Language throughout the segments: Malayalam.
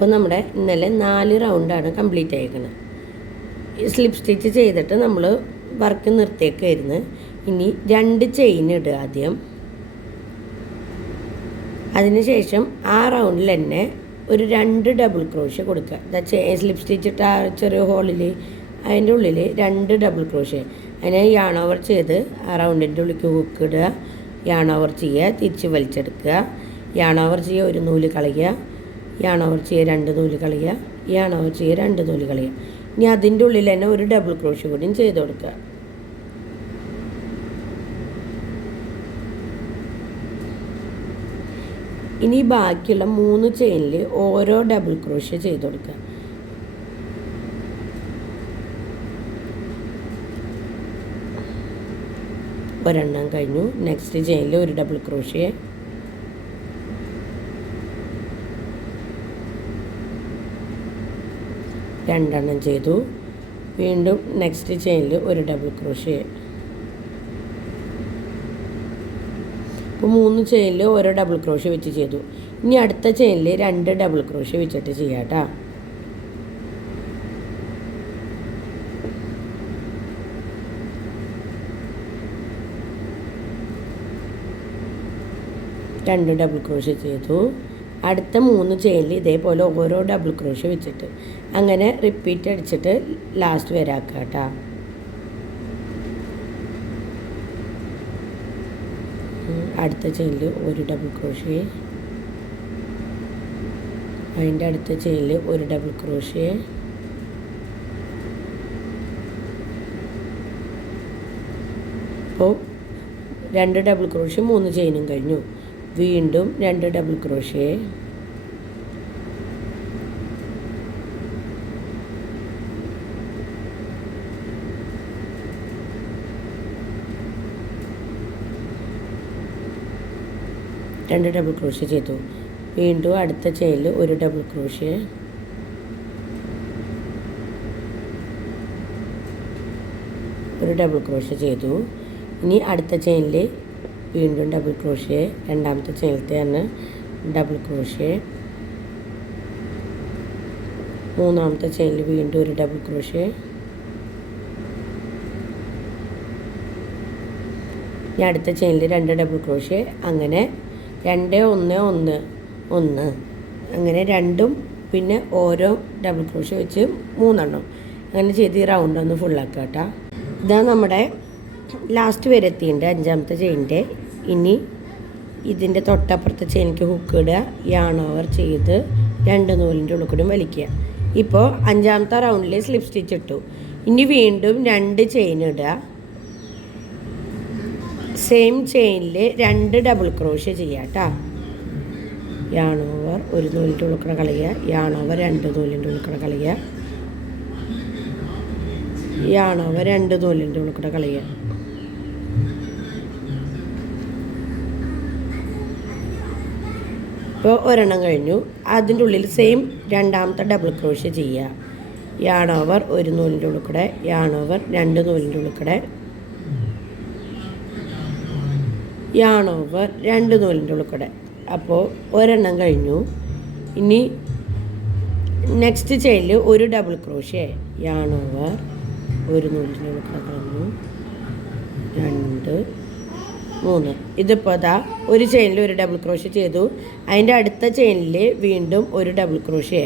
അപ്പോൾ നമ്മുടെ ഇന്നലെ 4 റൗണ്ടാണ് കംപ്ലീറ്റ് ആയിരിക്കുന്നത്. സ്ലിപ്പ് സ്റ്റിച്ച് ചെയ്തിട്ട് നമ്മൾ വർക്ക് നിർത്തിയേക്കായിരുന്നു. ഇനി 2 ചെയിൻ ഇടുക ആദ്യം. അതിനുശേഷം ആ റൗണ്ടിൽ തന്നെ ഒരു 2 ഡബിൾ ക്രോഷ്യ കൊടുക്കുക. സ്ലിപ്പ് സ്റ്റിച്ചിട്ട് ആ ചെറിയ ഹോളിൽ അതിൻ്റെ ഉള്ളിൽ 2 ഡബിൾ ക്രോഷ്യ. അതിനെ യാൺ ഓവർ ചെയ്ത് ആ റൗണ്ടിൻ്റെ ഉള്ളിലേക്ക് ഹുക്ക് ഇടുക, യാൺ ഓവർ ചെയ്യുക, തിരിച്ച് വലിച്ചെടുക്കുക, യാൺ ഓവർ ചെയ്യുക, ഒരു നൂല് കളയുക, യാൺ ഓവർ ചെയ്യുക, 2 നൂല് കളയുക, യാൺ ഓവർ ചെയ്യുക, 2 നൂല് കളയുക. ഇനി അതിൻ്റെ ഉള്ളിൽ തന്നെ ഒരു ഡബിൾ ക്രോഷ്യ കൂടിയും ചെയ്ത് കൊടുക്കുക. ഇനി ബാക്കിയുള്ള 3 ചെയിനിൽ ഓരോ ഡബിൾ ക്രോഷ്യ ചെയ്ത് കൊടുക്കുക. ഒരെണ്ണം കഴിഞ്ഞു. നെക്സ്റ്റ് ചെയിനിൽ ഒരു ഡബിൾ ക്രോഷ്യ, രണ്ടെണ്ണം ചെയ്തു. വീണ്ടും നെക്സ്റ്റ് ചെയിനിൽ ഒരു ഡബിൾ ക്രോഷ്യ. ഇപ്പോൾ 3 ചെയിനിൽ ഓരോ ഡബിൾ ക്രോഷ്യ വെച്ച് ചെയ്തു. ഇനി അടുത്ത ചെയിനിൽ 2 ഡബിൾ ക്രോഷ്യ വെച്ചിട്ട് ചെയ്യാം കേട്ടോ. രണ്ട് ഡബിൾ ക്രോഷ്യ ചെയ്തു. അടുത്ത 3 ചെയിനിൽ ഇതേപോലെ ഓരോ ഡബിൾ ക്രോഷ്യ വെച്ചിട്ട് അങ്ങനെ റിപ്പീറ്റ് അടിച്ചിട്ട് ലാസ്റ്റ് വരാക്കുക കേട്ടോ. അടുത്ത ചെയിനിൽ ഒരു ഡബിൾ ക്രോഷ്യ, അതിൻ്റെ അടുത്ത ചെയിനിൽ ഒരു ഡബിൾ ക്രോഷ്യ, അപ്പോൾ 2 ഡബിൾ ക്രോഷ്യ 3 ചെയിനും കഴിഞ്ഞു. വീണ്ടും 2 ഡബിൾ ക്രോഷ്യ, ഡബിൾ ക്രോഷ്യ ചെയ്തു. വീണ്ടും അടുത്ത ചെയിനിൽ ഒരു ഡബിൾ ക്രോഷ്യ, ഒരു ഡബിൾ ക്രോഷ്യ ചെയ്തു. ഇനി അടുത്ത ചെയിനിൽ വീണ്ടും ഡബിൾ ക്രോഷ്യ, രണ്ടാമത്തെ ചെയിനത്തെ തന്നെ ഡബിൾ ക്രോഷ്യ, മൂന്നാമത്തെ ചെയിനിൽ വീണ്ടും ഒരു ഡബിൾ ക്രോഷ്യ. ഇനി അടുത്ത ചെയിനിൽ 2 ഡബിൾ ക്രോഷ്യ. അങ്ങനെ 2 1 1 1 അങ്ങനെ 2ഉം പിന്നെ ഓരോ ഡബിൾ ക്രോഷ്യ വെച്ച് 3 എണ്ണം അങ്ങനെ ചെയ്ത് ഈ റൗണ്ട് ഒന്ന് ഫുള്ളാക്കുക കേട്ടോ. ഇതാണ് നമ്മുടെ ലാസ്റ്റ് വരെ എത്തിയിട്ടുണ്ട് 5ാമത്തെ ചെയിനിൻ്റെ. ഇനി ഇതിൻ്റെ തൊട്ടപ്പുറത്തെ ചെയിനിക്ക് ഹുക്ക് ഇടുക, യാൺ ഓവർ ചെയ്ത് 2 നൂലിൻ്റെ ഉള്ളിൽ കൂടി വലിക്കുക. ഇപ്പോൾ 5ാമത്തെ റൗണ്ടിൽ സ്ലിപ്പ് സ്റ്റിച്ച് ഇട്ടു. ഇനി വീണ്ടും 2 ചെയിൻ ഇടുക. സെയിം ചെയിനിൽ 2 ഡബിൾ ക്രോഷ്യ ചെയ്യുക കേട്ടോ. യാൺ ഓവർ ഒരു നൂലിൻ്റെ ഉള്ളിൽ കൂടെ കളയുക, യാൺ ഓവർ 2 നൂലിൻ്റെ ഉള്ളിൽ കൂടെ കളയുക, യാൺ ഓവർ 2 നൂലിൻ്റെ ഉള്ളിൽ കൂടെ കളയുക. ഇപ്പോൾ ഒരെണ്ണം കഴിഞ്ഞു. അതിൻ്റെ ഉള്ളിൽ സെയിം 2ാമത്തെ ഡബിൾ ക്രോഷ്യ ചെയ്യുക. യാൺ ഓവർ ഒരു നൂലിൻ്റെ ഉള്ളിൽ കൂടെ, യാൺ ഓവർ 2 നൂലിൻ്റെ ഉള്ളിൽ കൂടെ, യാൺ ഓവർ 2 നൂലിൻ്റെ ഉള്ളിൽ കൂടെ. അപ്പോൾ ഒരെണ്ണം കഴിഞ്ഞു. ഇനി നെക്സ്റ്റ് ചെയിനിൽ ഒരു ഡബിൾ ക്രോഷ്യ, യാൺ ഓവർ ഒരു നൂലിൻ്റെ ഉള്ളിൽ കൂടെ കളഞ്ഞു, 2 3. ഇതിപ്പോൾ അതാ ഒരു ചെയിനിൽ ഒരു ഡബിൾ ക്രോഷ്യ ചെയ്തു. അതിൻ്റെ അടുത്ത ചെയിനിൽ വീണ്ടും ഒരു ഡബിൾ ക്രോഷ്യ,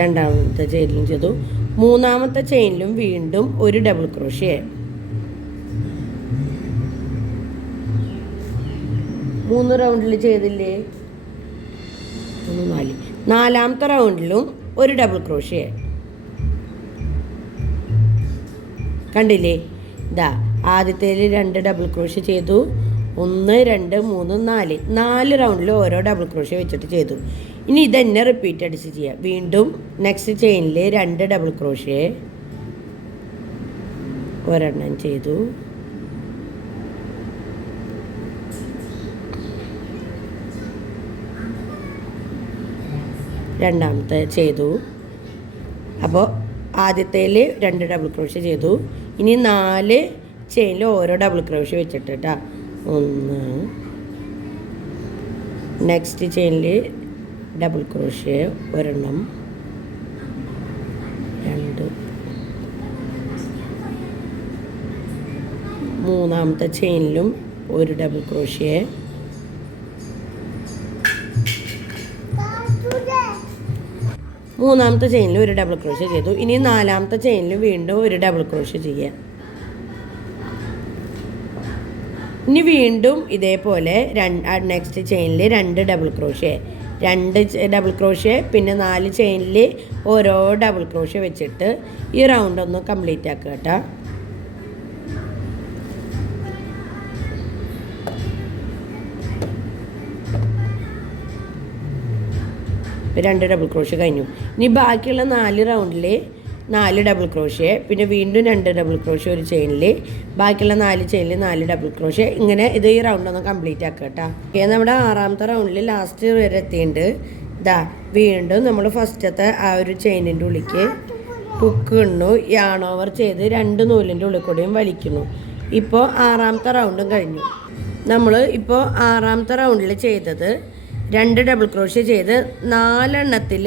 രണ്ടാമത്തെ ചെയിനിലും ചെയ്തു. 3ാമത്തെ ചെയിനിലും വീണ്ടും ഒരു ഡബിൾ ക്രോഷ്യ. 3 റൗണ്ടിൽ ചെയ്തില്ലേ? 4. 4ാമത്തെ റൗണ്ടിലും ഒരു ഡബിൾ ക്രോഷ്യ. കണ്ടില്ലേ? ഇതാ ആദ്യത്തേൽ 2 ഡബിൾ ക്രോഷ്യ ചെയ്തു. 1 2 3 4 റൗണ്ടിൽ ഓരോ ഡബിൾ ക്രോഷ്യ വെച്ചിട്ട് ചെയ്തു. ഇനി ഇതന്നെ റിപ്പീറ്റ് അടിച്ച് ചെയ്യുക. വീണ്ടും നെക്സ്റ്റ് ചെയിനിൽ 2 ഡബിൾ ക്രോഷ്യ, ഒരെണ്ണം ചെയ്തു. രണ്ടാമത്തെ ചെയ്തു. അപ്പോൾ ആദ്യത്തേൽ 2 ഡബിൾ ക്രോഷ്യ ചെയ്തു. ഇനി 4 ചെയിനിൽ ഓരോ ഡബിൾ ക്രോഷ്യ വെച്ചിട്ട് കേട്ടോ. 1. നെക്സ്റ്റ് ചെയിനിൽ ഡബിൾ ക്രോഷ്യ ഒരെണ്ണം, 2. മൂന്നാമത്തെ ചെയിനിലും ഒരു ഡബിൾ ക്രോഷ്യ, മൂന്നാമത്തെ ചെയിനിൽ ഒരു ഡബിൾ ക്രോഷ്യ ചെയ്തു. ഇനി നാലാമത്തെ ചെയിനിലും വീണ്ടും ഒരു ഡബിൾ ക്രോഷ്യ ചെയ്യുക. ഇനി വീണ്ടും ഇതേപോലെ നെക്സ്റ്റ് ചെയിനിൽ 2 ഡബിൾ ക്രോഷ്യ, 2 ഡബിൾ ക്രോഷ്യ, പിന്നെ 4 ചെയിനിൽ ഓരോ ഡബിൾ ക്രോഷ്യ വെച്ചിട്ട് ഈ റൗണ്ട് ഒന്ന് കംപ്ലീറ്റ് ആക്കുക കേട്ടോ. രണ്ട് ഡബിൾ ക്രോഷ്യ കഴിഞ്ഞു. ഇനി ബാക്കിയുള്ള 4 റൗണ്ടിൽ 4 ഡബിൾ ക്രോഷ്യ, പിന്നെ വീണ്ടും 2 ഡബിൾ ക്രോഷ്യ ഒരു ചെയിനിൽ, ബാക്കിയുള്ള 4 ചെയിനിൽ 4 ഡബിൾ ക്രോഷ്യ. ഇങ്ങനെ ഇത് ഈ റൗണ്ട് ഒന്ന് കംപ്ലീറ്റ് ആക്കുക കേട്ടോ. നമ്മുടെ 6ാമത്തെ റൗണ്ടിൽ ലാസ്റ്റ് വരെ എത്തിയിട്ടുണ്ട്. വീണ്ടും നമ്മൾ ഫസ്റ്റത്തെ ആ ഒരു ചെയിനിൻ്റെ ഉള്ളിലേക്ക് ഹുക്ക് ഇടുന്നു, യാൺ ഓവർ ചെയ്ത് 2 നൂലിൻ്റെ ഉള്ളിൽ കൂടെയും വലിക്കുന്നു. ഇപ്പോൾ 6ാമത്തെ റൗണ്ടും കഴിഞ്ഞു. നമ്മൾ ഇപ്പോൾ 6ാമത്തെ റൗണ്ടിൽ ചെയ്തത് 2 ഡബിൾ ക്രോഷ്യ ചെയ്ത് 4 എണ്ണത്തിൽ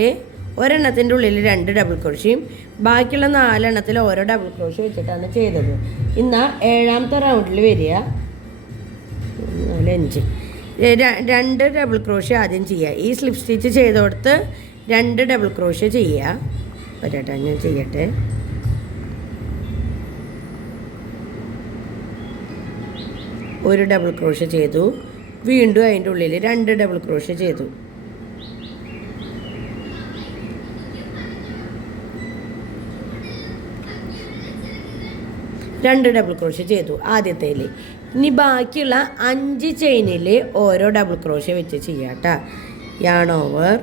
ഒരെണ്ണത്തിൻ്റെ ഉള്ളിൽ 2 ഡബിൾ ക്രോഷ്യയും ബാക്കിയുള്ള 4 എണ്ണത്തിൽ ഓരോ ഡബിൾ ക്രോഷ്യ വെച്ചിട്ടാണ് ചെയ്തത്. ഇന്ന് 7ാമത്തെ റൗണ്ടിൽ വരിക 5 2 ഡബിൾ ക്രോഷ്യ ആദ്യം ചെയ്യുക. ഈ സ്ലിപ്പ് സ്റ്റിച്ച് ചെയ്തോടത്ത് 2 ഡബിൾ ക്രോഷ്യ ചെയ്യുക. വരട്ടെ, ഞാൻ ചെയ്യട്ടെ. ഒരു ഡബിൾ ക്രോഷ്യ ചെയ്തു, വീണ്ടും അതിൻ്റെ ഉള്ളിൽ 2 ഡബിൾ ക്രോഷ്യ ചെയ്തു. രണ്ട് ഡബിൾ ക്രോഷ്യ ചെയ്തു ആദ്യത്തേൽ. ഇനി ബാക്കിയുള്ള 5 ചെയിനിൽ ഓരോ ഡബിൾ ക്രോഷ്യ വെച്ച് ചെയ്യാം കേട്ടോ. യാൺ ഓവർ,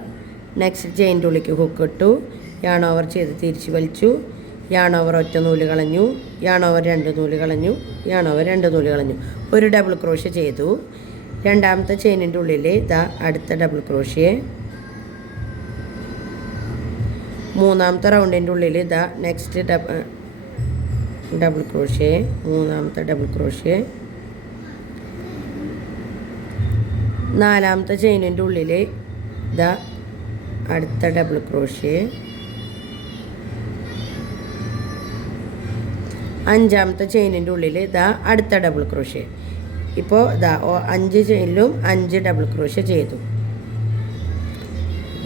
നെക്സ്റ്റ് ചെയിൻ്റെ ഉള്ളിലേക്ക് ഹുക്ക് ഇട്ടു, യാൺ ഓവർ ചെയ്ത് തിരിച്ച് വലിച്ചു, യാൺ ഓവർ ഒറ്റ നൂല് കളഞ്ഞു, യാൺ ഓവർ 2 നൂല് കളഞ്ഞു, യാൺ ഓവർ 2 നൂല് കളഞ്ഞു, ഒരു ഡബിൾ ക്രോഷ്യ ചെയ്തു. രണ്ടാമത്തെ ചെയിനിൻ്റെ ഉള്ളിൽ അടുത്ത ഡബിൾ ക്രോഷ്യ, മൂന്നാമത്തെ റൗണ്ടിൻ്റെ ഉള്ളിൽ നെക്സ്റ്റ് ഡബിൾ ക്രോഷ്യ, മൂന്നാമത്തെ ഡബിൾ ക്രോഷ്യ, നാലാമത്തെ ചെയിനിൻ്റെ ഉള്ളിൽ അടുത്ത ഡബിൾ ക്രോഷ്യ, അഞ്ചാമത്തെ ചെയിനിൻ്റെ ഉള്ളിൽ അടുത്ത ഡബിൾ ക്രോഷ്യ. ഇപ്പോൾ 5 ചെയിനിലും 5 ഡബിൾ ക്രോഷ്യ ചെയ്തു.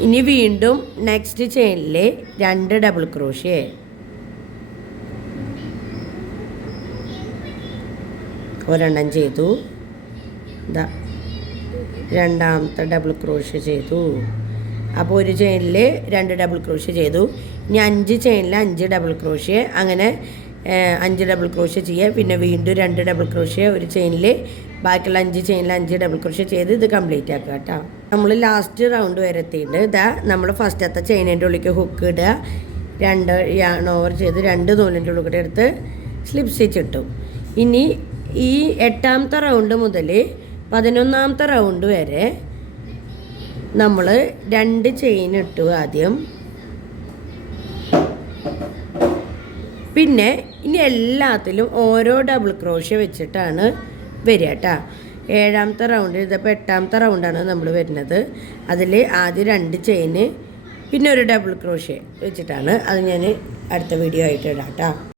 ഇനി വീണ്ടും നെക്സ്റ്റ് ചെയിനിൽ 2 ഡബിൾ ക്രോഷ്യ, ഒരെണ്ണം ചെയ്തു, രണ്ടാമത്തെ ഡബിൾ ക്രോഷ്യ ചെയ്തു. അപ്പോൾ ഒരു ചെയിനിൽ 2 ഡബിൾ ക്രോഷ്യ ചെയ്തു. ഇനി 5 ചെയിനിൽ 5 ഡബിൾ ക്രോഷ്യ, അങ്ങനെ 5 ഡബിൾ ക്രോഷ്യ ചെയ്യുക. പിന്നെ വീണ്ടും 2 ഡബിൾ ക്രോഷ്യ ഒരു ചെയിനിൽ, ബാക്കിയുള്ള 5 ചെയിനിൽ 5 ഡബിൾ ക്രോഷ്യ ചെയ്ത് ഇത് കംപ്ലീറ്റ് ആക്കുക കേട്ടോ. നമ്മൾ ലാസ്റ്റ് റൗണ്ട് വരെ എത്തിയിട്ട് നമ്മൾ ഫസ്റ്റത്തെ ചെയിനിൻ്റെ ഉള്ളിലേക്ക് ഹുക്ക് ഇടുക, 2 യാൺ ഓവർ ചെയ്ത് 2 നൂലിൻ്റെ ഉള്ളിൽ കൂടെ എടുത്ത് സ്ലിപ്പ് സ്റ്റിച്ച് ഇട്ടു. ഇനി ഈ 8ാമത്തെ റൗണ്ട് മുതൽ 11ാമത്തെ റൗണ്ട് വരെ നമ്മൾ 2 ചെയിൻ ഇട്ടു ആദ്യം. പിന്നെ ഇനി എല്ലാത്തിലും ഓരോ ഡബിൾ ക്രോഷ്യ വെച്ചിട്ടാണ് വരിക കേട്ടോ. 7ാമത്തെ റൗണ്ട്, ഇതിപ്പോൾ 8ാമത്തെ റൗണ്ടാണ് നമ്മൾ വരുന്നത്. അതിൽ ആദ്യം 2 ചെയിന്, പിന്നെ ഒരു ഡബിൾ ക്രോഷ്യ വെച്ചിട്ടാണ്. അത് ഞാൻ അടുത്ത വീഡിയോ ആയിട്ട് ഇടാം കേട്ടോ.